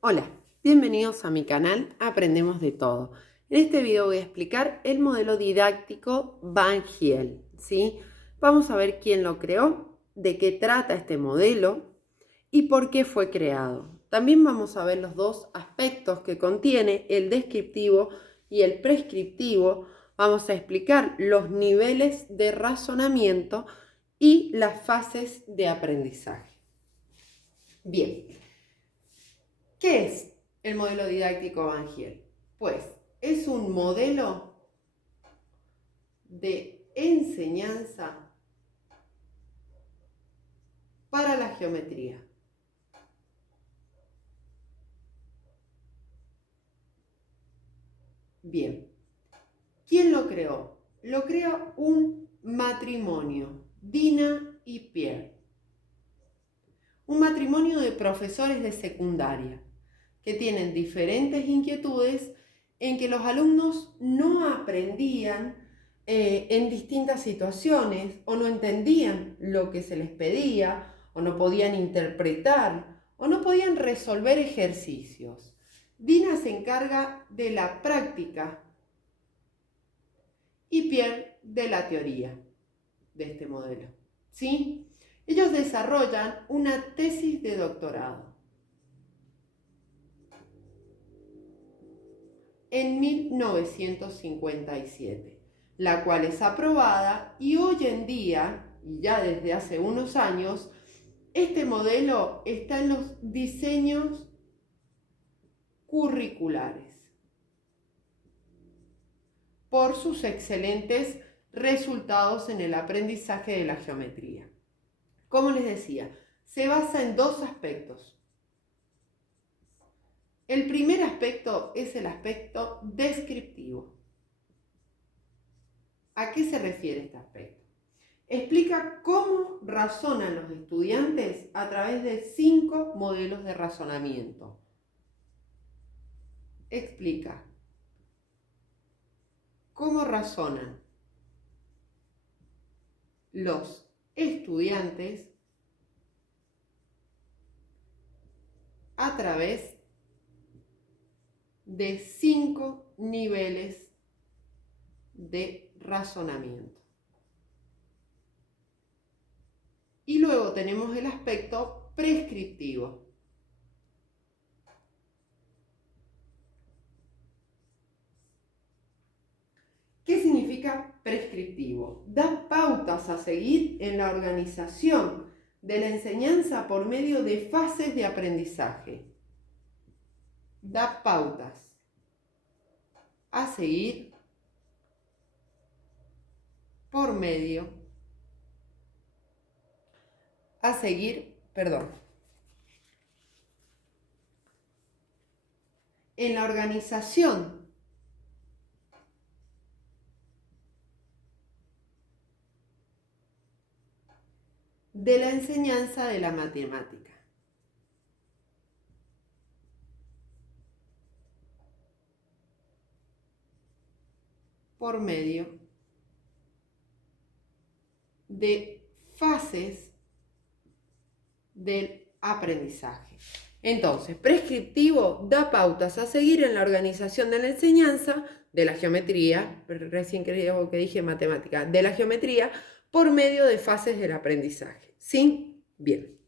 Hola, bienvenidos a mi canal Aprendemos de Todo. En este video voy a explicar el modelo didáctico Van Giel, ¿sí? Vamos a ver quién lo creó, de qué trata este modelo y por qué fue creado. También vamos a ver los dos aspectos que contiene, el descriptivo y el prescriptivo. Vamos a explicar los niveles de razonamiento y las fases de aprendizaje. Bien. ¿Qué es el modelo didáctico Van Giel? Pues es un modelo de enseñanza para la geometría. Bien, ¿quién lo creó? Lo crea un matrimonio, Dina y Pierre. Un matrimonio de profesores de secundaria que tienen diferentes inquietudes en que los alumnos no aprendían en distintas situaciones o no entendían lo que se les pedía o no podían interpretar o no podían resolver ejercicios. Dina se encarga de la práctica y Pierre de la teoría de este modelo. ¿Sí? Ellos desarrollan una tesis de doctorado en 1957, la cual es aprobada y hoy en día, y ya desde hace unos años, este modelo está en los diseños curriculares por sus excelentes resultados en el aprendizaje de la geometría. Como les decía, se basa en dos aspectos. El primer aspecto es el aspecto descriptivo. ¿A qué se refiere este aspecto? Explica cómo razonan los estudiantes a través de 5 modelos de razonamiento. Explica cómo razonan los estudiantes a través de 5 niveles de razonamiento. Y luego tenemos el aspecto prescriptivo. ¿Qué significa prescriptivo? Da pautas a seguir en la organización de la enseñanza por medio de fases de aprendizaje. Da pautas a seguir por medio, en la organización de la enseñanza de la matemática. Por medio de fases del aprendizaje. Entonces, prescriptivo da pautas a seguir en la organización de la enseñanza de la geometría, recién creo que dije matemática, de la geometría por medio de fases del aprendizaje. ¿Sí? Bien.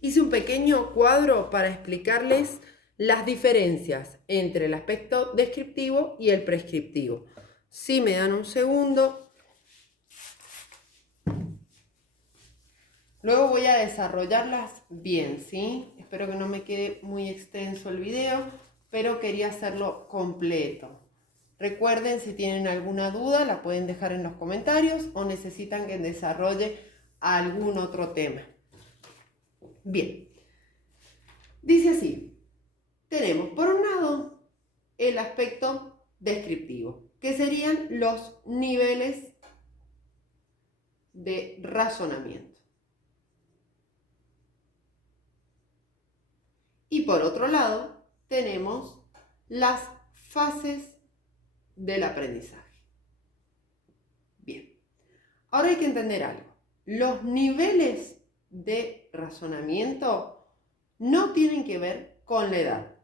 Hice un pequeño cuadro para explicarles las diferencias entre el aspecto descriptivo y el prescriptivo. Si me dan un segundo. Luego voy a desarrollarlas bien, ¿sí? Espero que no me quede muy extenso el video, pero quería hacerlo completo. Recuerden, si tienen alguna duda, la pueden dejar en los comentarios o necesitan que desarrolle algún otro tema. Bien, dice así, tenemos por un lado el aspecto descriptivo, que serían los niveles de razonamiento. Y por otro lado, tenemos las fases del aprendizaje. Bien, ahora hay que entender algo. Los niveles de razonamiento no tienen que ver con la edad.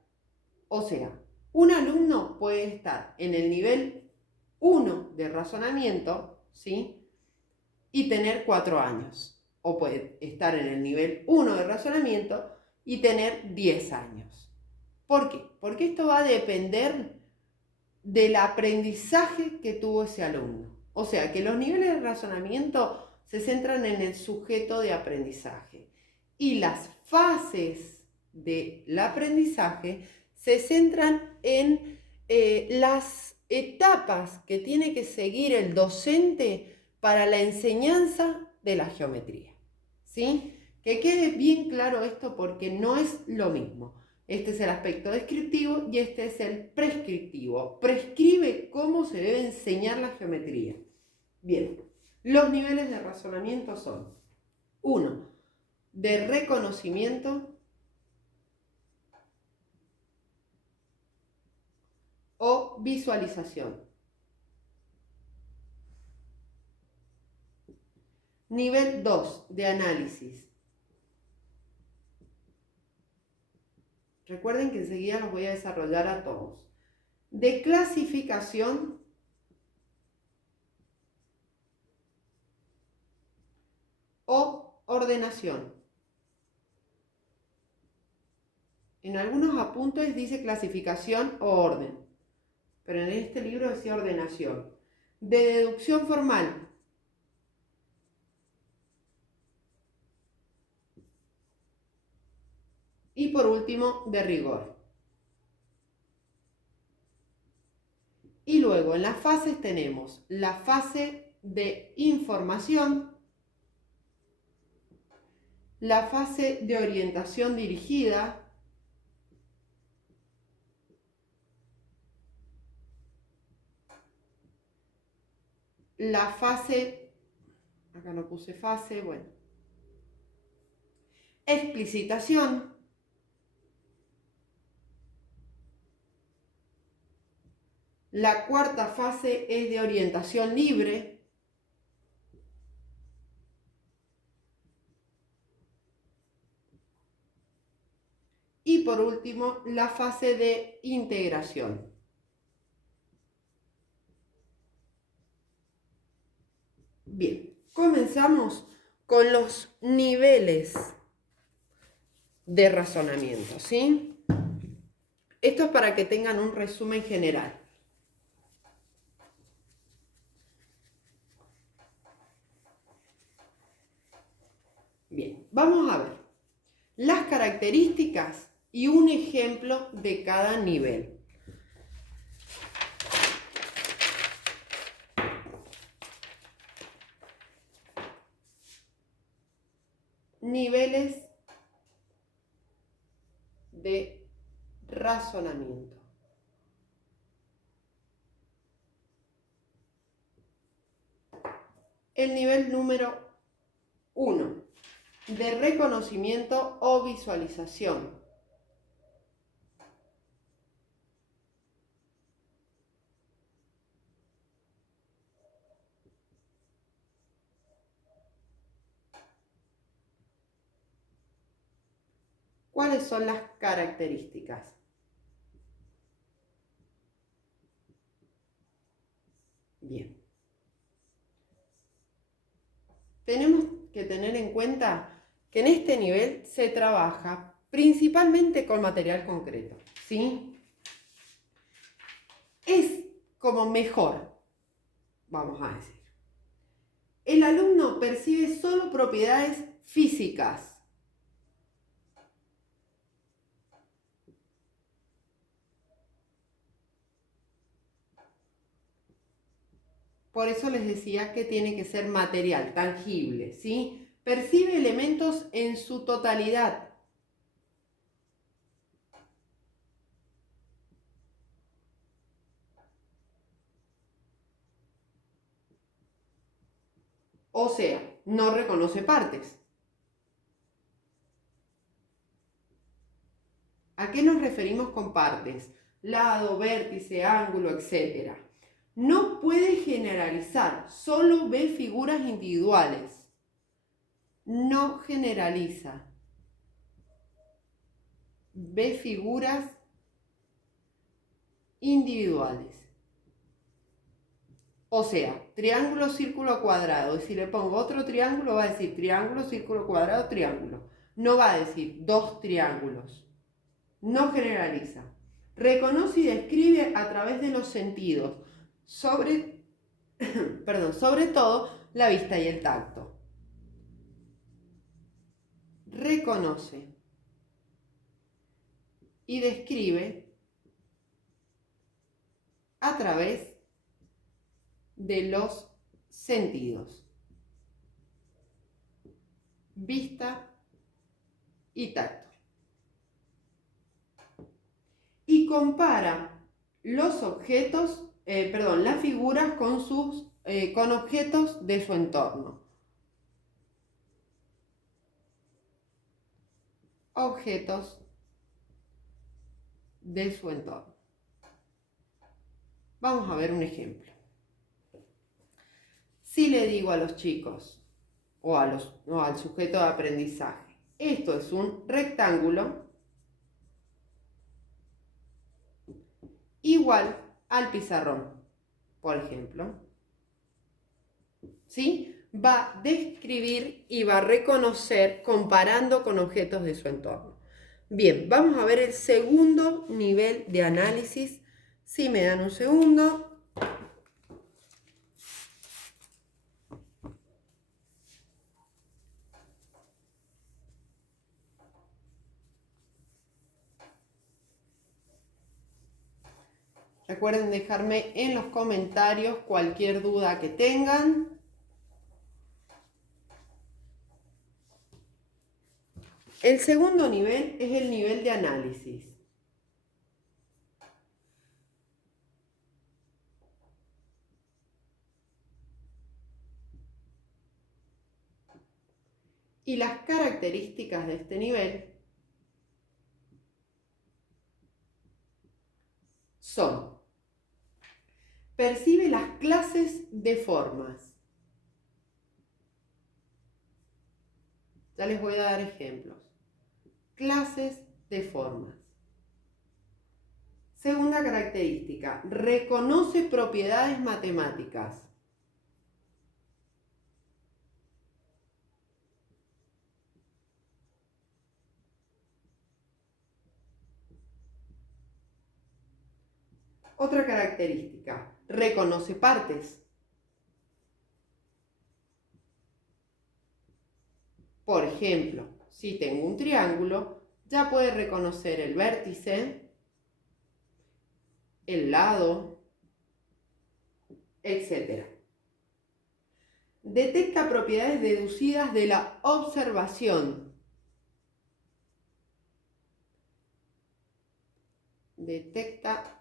O sea, un alumno puede estar en el nivel 1 de razonamiento, ¿sí? Y tener 4 años. O puede estar en el nivel 1 de razonamiento y tener 10 años. ¿Por qué? Porque esto va a depender del aprendizaje que tuvo ese alumno. O sea, que los niveles de razonamiento se centran en el sujeto de aprendizaje. Y las fases del aprendizaje se centran en las etapas que tiene que seguir el docente para la enseñanza de la geometría. ¿Sí? Que quede bien claro esto porque no es lo mismo. Este es el aspecto descriptivo y este es el prescriptivo. Prescribe cómo se debe enseñar la geometría. Bien, los niveles de razonamiento son 1. De reconocimiento o visualización. Nivel 2 de análisis. Recuerden que enseguida los voy a desarrollar a todos. De clasificación o ordenación. En algunos apuntes dice clasificación o orden, pero en este libro decía ordenación. De deducción formal. Y por último, de rigor. Y luego en las fases tenemos la fase de información, la fase de orientación dirigida, la fase, acá no puse fase, bueno, explicitación, la cuarta fase es de orientación libre, y por último la fase de integración. Bien, comenzamos con los niveles de razonamiento, ¿sí? Esto es para que tengan un resumen general. Bien, vamos a ver las características y un ejemplo de cada nivel. Niveles de razonamiento. El nivel número 1, de reconocimiento o visualización. ¿Cuáles son las características? Bien. Tenemos que tener en cuenta que en este nivel se trabaja principalmente con material concreto, ¿sí? Es como mejor, vamos a decir. El alumno percibe solo propiedades físicas. Por eso les decía que tiene que ser material, tangible, ¿sí? Percibe elementos en su totalidad. O sea, no reconoce partes. ¿A qué nos referimos con partes? Lado, vértice, ángulo, etc. No puede generalizar, solo ve figuras individuales. No generaliza. ve figuras individuales. O sea, triángulo, círculo, cuadrado. Y si le pongo otro triángulo, va a decir triángulo, círculo, cuadrado, triángulo. No va a decir dos triángulos. No generaliza. Reconoce y describe a través de los sentidos, sobre todo la vista y el tacto. Reconoce y describe a través de los sentidos, vista y tacto. Y compara los objetos, las figuras con objetos de su entorno. Objetos de su entorno. Vamos a ver un ejemplo. Si le digo a los chicos o al sujeto de aprendizaje, esto es un rectángulo igual al pizarrón, por ejemplo, ¿sí? Va a describir y va a reconocer comparando con objetos de su entorno. Bien, vamos a ver el segundo nivel de análisis. Si me dan un segundo. Recuerden dejarme en los comentarios cualquier duda que tengan. El segundo nivel es el nivel de análisis. Y las características de este nivel son: percibe las clases de formas. Ya les voy a dar ejemplos. Clases de formas. Segunda característica, reconoce propiedades matemáticas. Otra característica, reconoce partes. Por ejemplo, si tengo un triángulo, ya puede reconocer el vértice, el lado, etc. Detecta propiedades deducidas de la observación. Detecta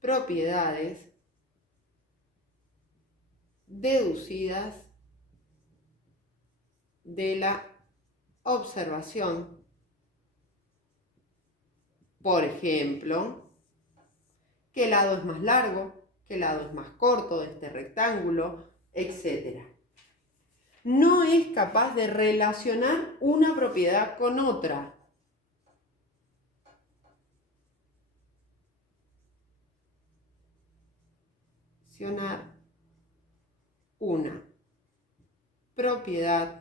propiedades deducidas de la observación. Por ejemplo, qué lado es más largo, qué lado es más corto de este rectángulo, etc. No es capaz de relacionar una propiedad con otra. Relacionar una propiedad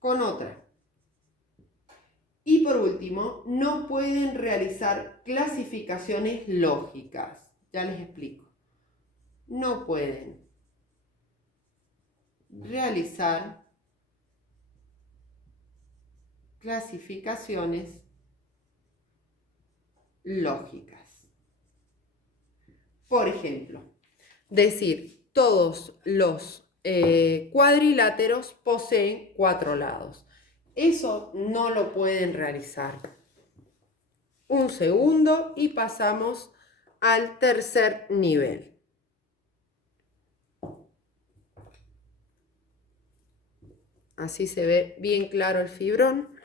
con otra. Y por último, no pueden realizar clasificaciones lógicas. Ya les explico. No pueden realizar clasificaciones lógicas. Por ejemplo, decir todos los cuadriláteros poseen 4 lados. Eso no lo pueden realizar. Un segundo y pasamos al tercer nivel. Así se ve bien claro el fibrón.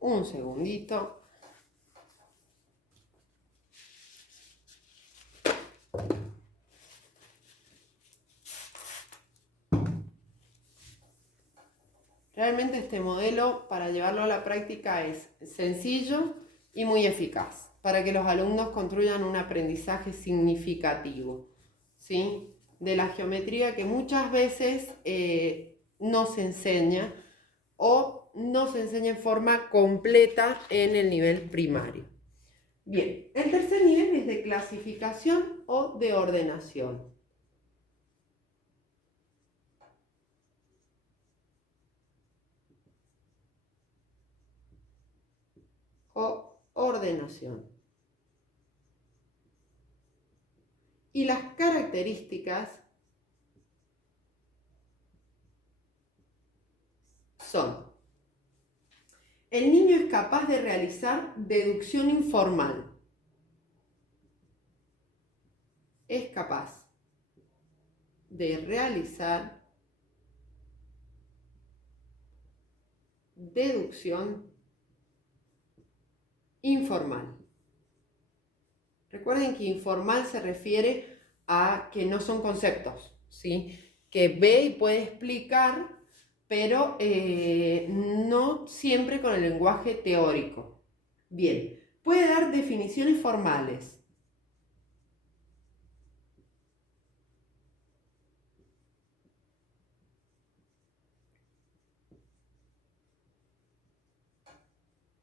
un segundito. Realmente este modelo, para llevarlo a la práctica, es sencillo y muy eficaz para que los alumnos construyan un aprendizaje significativo, ¿sí? De la geometría que muchas veces no se enseña o no se enseña en forma completa en el nivel primario. Bien, el tercer nivel es de clasificación o de ordenación. Ordenación. Y las características son: el niño es capaz de realizar deducción informal. Es capaz de realizar deducción informal. Recuerden que informal se refiere a que no son conceptos, ¿sí? Que ve y puede explicar, pero no siempre con el lenguaje teórico. Bien, puede dar definiciones formales.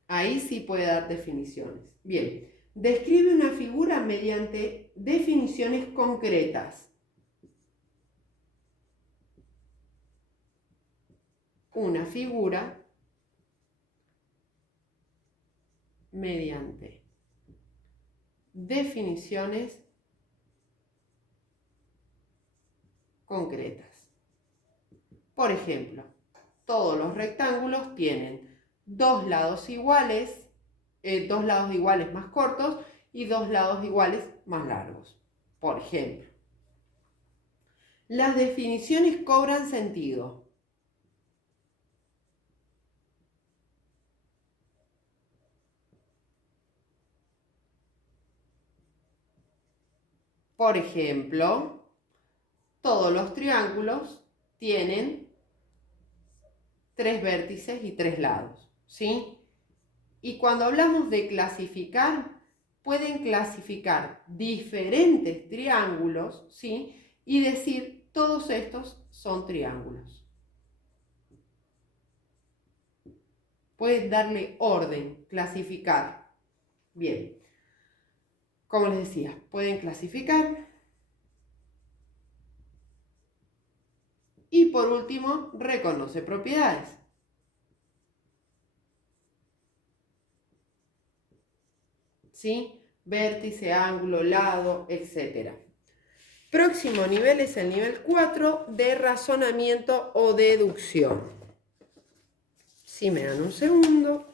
Ahí sí puede dar definiciones. Bien, describe una figura mediante definiciones concretas. Una figura mediante definiciones concretas. Por ejemplo, todos los rectángulos tienen dos lados iguales más cortos y dos lados iguales más largos. Por ejemplo, las definiciones cobran sentido. Por ejemplo, todos los triángulos tienen tres vértices y tres lados, ¿sí? Y cuando hablamos de clasificar, pueden clasificar diferentes triángulos, ¿sí? Y decir, todos estos son triángulos. Pueden darle orden, clasificar. Bien, como les decía, pueden clasificar. Y por último, reconoce propiedades. ¿Sí? Vértice, ángulo, lado, etc. Próximo nivel es el nivel 4 de razonamiento o deducción. Si me dan un segundo.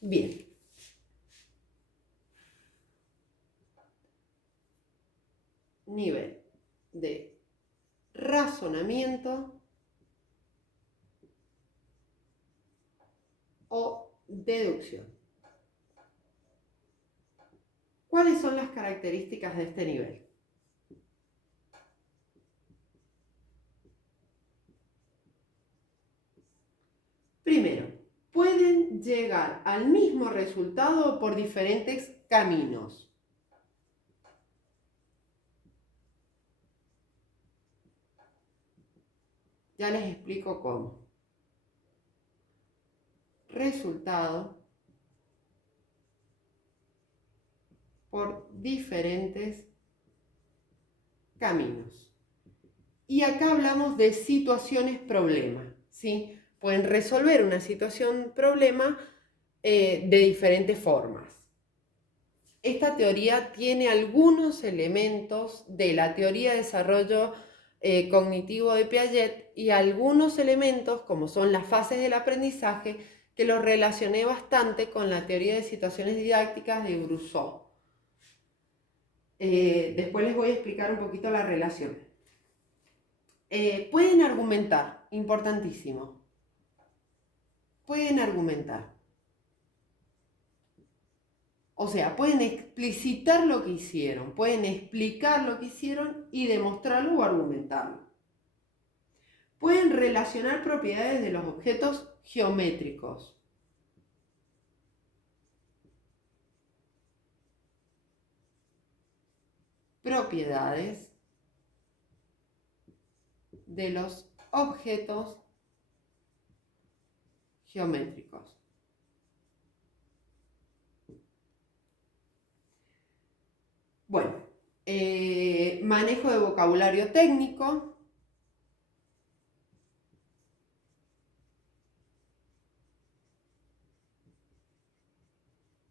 Bien. Nivel de razonamiento o deducción. ¿Cuáles son las características de este nivel? Primero, pueden llegar al mismo resultado por diferentes caminos. Ya les explico cómo. Resultado por diferentes caminos. Y acá hablamos de situaciones problema, ¿sí? Pueden resolver una situación problema de diferentes formas. Esta teoría tiene algunos elementos de la teoría de desarrollo cognitivo de Piaget y algunos elementos, como son las fases del aprendizaje, que los relacioné bastante con la teoría de situaciones didácticas de Brousseau. Después les voy a explicar un poquito la relación. Pueden argumentar, importantísimo. Pueden argumentar. O sea, pueden explicitar lo que hicieron, pueden explicar lo que hicieron y demostrarlo o argumentarlo. Pueden relacionar propiedades de los objetos geométricos. Propiedades de los objetos geométricos. Bueno, manejo de vocabulario técnico.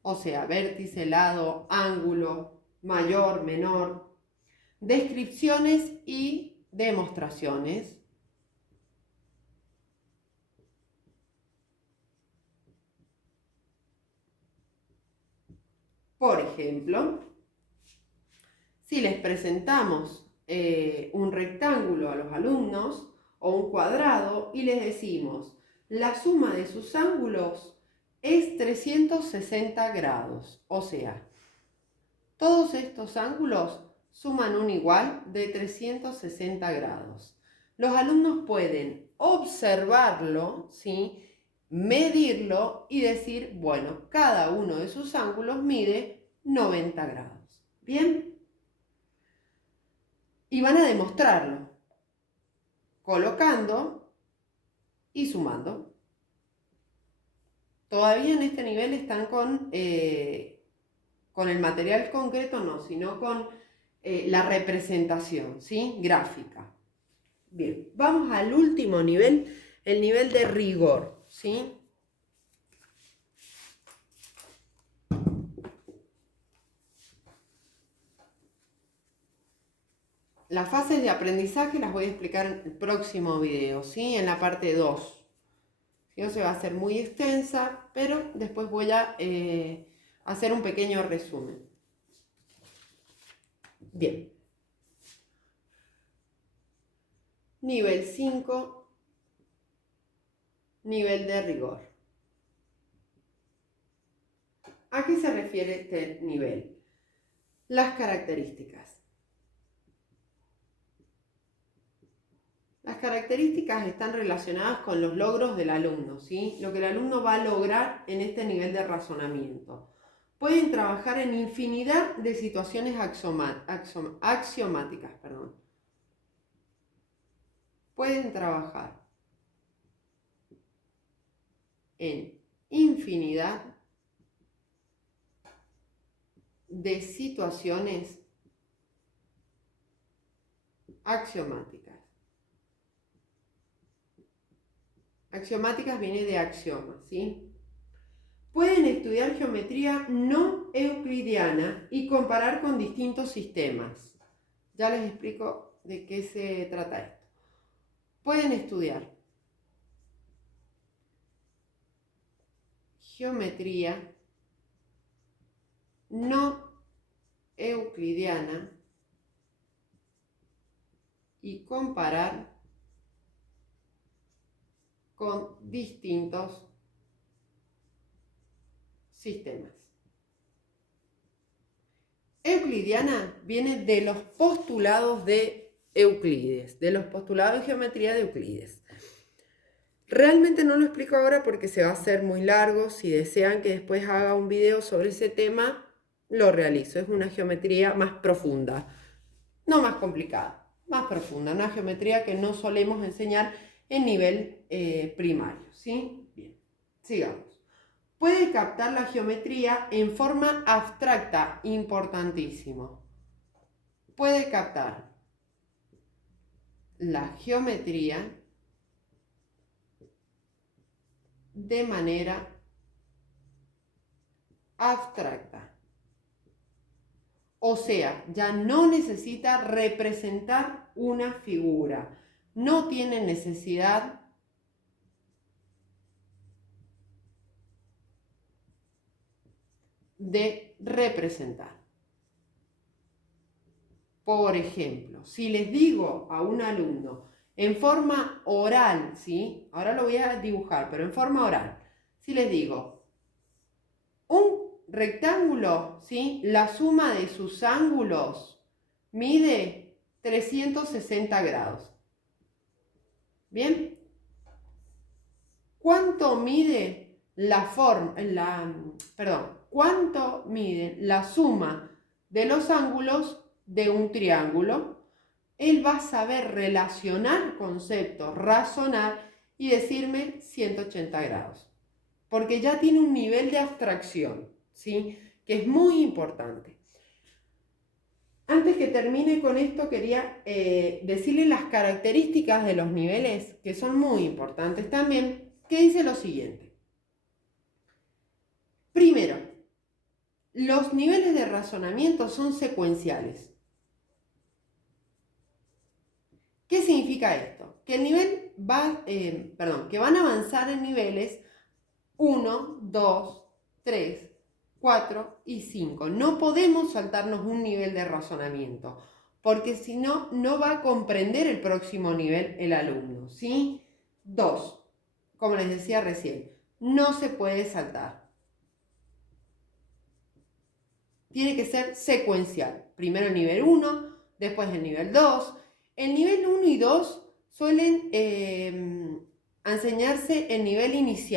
O sea, vértice, lado, ángulo, mayor, menor. Descripciones y demostraciones. Por ejemplo, si les presentamos un rectángulo a los alumnos o un cuadrado y les decimos la suma de sus ángulos es 360 grados, o sea, todos estos ángulos suman un igual de 360 grados. Los alumnos pueden observarlo, ¿sí?, medirlo y decir, bueno, cada uno de sus ángulos mide 90 grados. ¿Bien? Y van a demostrarlo colocando y sumando. Todavía en este nivel están con el material concreto, no, sino con la representación, ¿sí?, gráfica. Bien, vamos al último nivel, el nivel de rigor, ¿sí? Las fases de aprendizaje las voy a explicar en el próximo video, ¿sí?, en la parte 2. No se va a hacer muy extensa, pero después voy a hacer un pequeño resumen. Bien. Nivel 5, nivel de rigor. ¿A qué se refiere este nivel? Las características. Las características están relacionadas con los logros del alumno, ¿sí?, lo que el alumno va a lograr en este nivel de razonamiento. Pueden trabajar en infinidad de situaciones axiomáticas. Pueden trabajar en infinidad de situaciones axiomáticas. Axiomáticas viene de axioma, ¿sí? Pueden estudiar geometría no euclidiana y comparar con distintos sistemas. Ya les explico de qué se trata esto. Pueden estudiar geometría no euclidiana y comparar con distintos sistemas. Euclidiana viene de los postulados de Euclides, de los postulados de geometría de Euclides. Realmente no lo explico ahora porque se va a hacer muy largo. Si desean que después haga un video sobre ese tema, lo realizo. Es una geometría más profunda, no más complicada, más profunda, una geometría que no solemos enseñar en nivel primario, ¿sí? Bien, sigamos. Puede captar la geometría en forma abstracta, importantísimo. Puede captar la geometría de manera abstracta. O sea, ya no necesita representar una figura, no tienen necesidad de representar. Por ejemplo, si les digo a un alumno en forma oral, ¿sí? Ahora lo voy a dibujar, pero en forma oral. Si les digo, un rectángulo, ¿sí? La suma de sus ángulos mide 360 grados. ¿Bien? ¿Cuánto mide cuánto mide la suma de los ángulos de un triángulo? Él va a saber relacionar conceptos, razonar y decirme 180 grados. Porque ya tiene un nivel de abstracción, ¿sí? Que es muy importante. Antes que termine con esto, quería decirles las características de los niveles, que son muy importantes también, que dice lo siguiente. Primero, los niveles de razonamiento son secuenciales. ¿Qué significa esto? Que el nivel que van a avanzar en niveles 1, 2, 3, 4 y 5. No podemos saltarnos un nivel de razonamiento, porque si no, no va a comprender el próximo nivel el alumno, ¿sí? 2, como les decía recién, no se puede saltar. Tiene que ser secuencial. Primero el nivel 1, después el nivel 2. El nivel 1 y 2 suelen enseñarse en nivel inicial.